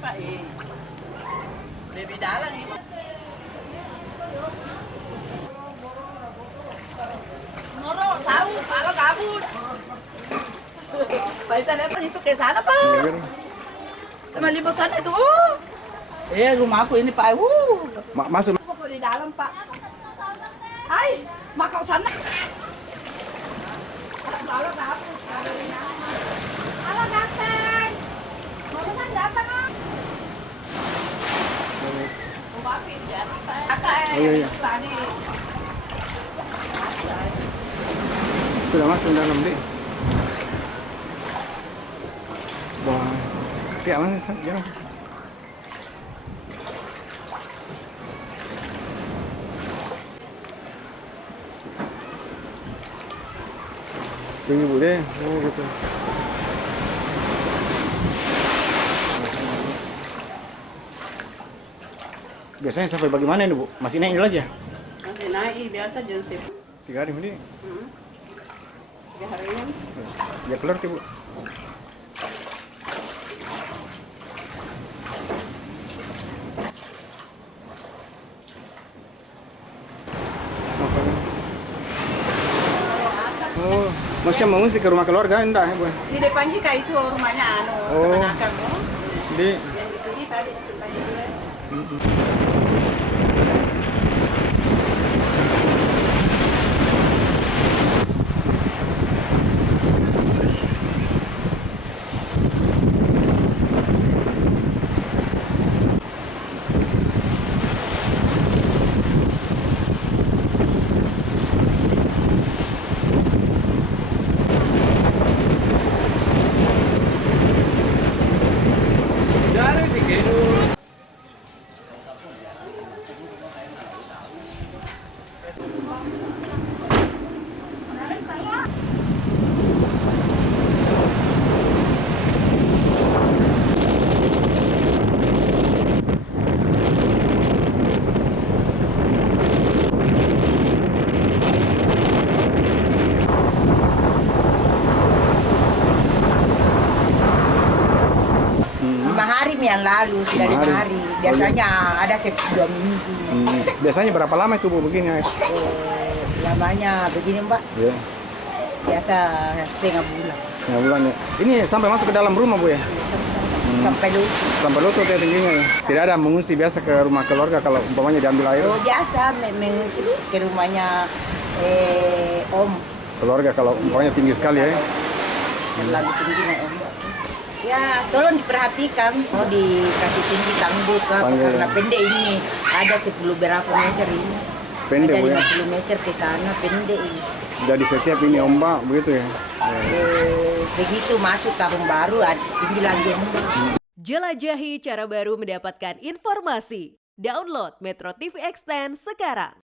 Pak. Lebih dalam ini. Noro, sawu, kalau kabut. Pak Ita lepas itu ke sana, Pak. Sama libusan itu. Rumahku ini, Pak. Masuk. Kok di dalam, Pak? Hai, makau sana. Kalau kabut. Halo, Kapten. Mau datang, ah? Oh, Bapak di atas, Pak. Iya. Tadi. Sudah masuk dalam deh. Wah, tiap mana jangan. Tunggu bu deh, oh gitu. Biasanya sampai bagaimana ini bu? Masih naik aja? Masih naik biasa jensip. 3 hari ini. 3 harian. Ya keluar ke bu. Oh, maksudnya mengungsi ke rumah keluarga enggak ya bu? Di depan jika itu rumahnya Oh. kebenakan Di yang di sini tadi dulu. Yang lalu sudah 5 hari. Biasanya ada 2 minggu. Biasanya berapa lama itu bu begini? Lamanya begini Mbak, Ya, biasa setengah bulan. ya bulan ya. Ini sampai masuk ke dalam rumah bu ya? Sampai lu. Sampai lutut ya tingginya ya. Tidak ada mengungsi biasa ke rumah keluarga kalau umpamanya diambil air. Oh biasa mengungsi ke rumahnya Om. Keluarga kalau umpamanya tinggi sekali ya. Terlalu tinggi nih Om. Ya, tolong diperhatikan. Mau dikasih tinggi tangguh karena pendek ini ada 10 berapa meter ini. Pendek bu ya. Ada 50 meter ke sana pendek ini. Jadi setiap ini ombak begitu ya. Begitu masuk tahun baru tinggi lagi ombak. Jelajahi cara baru mendapatkan informasi. Download Metro TV Extend sekarang.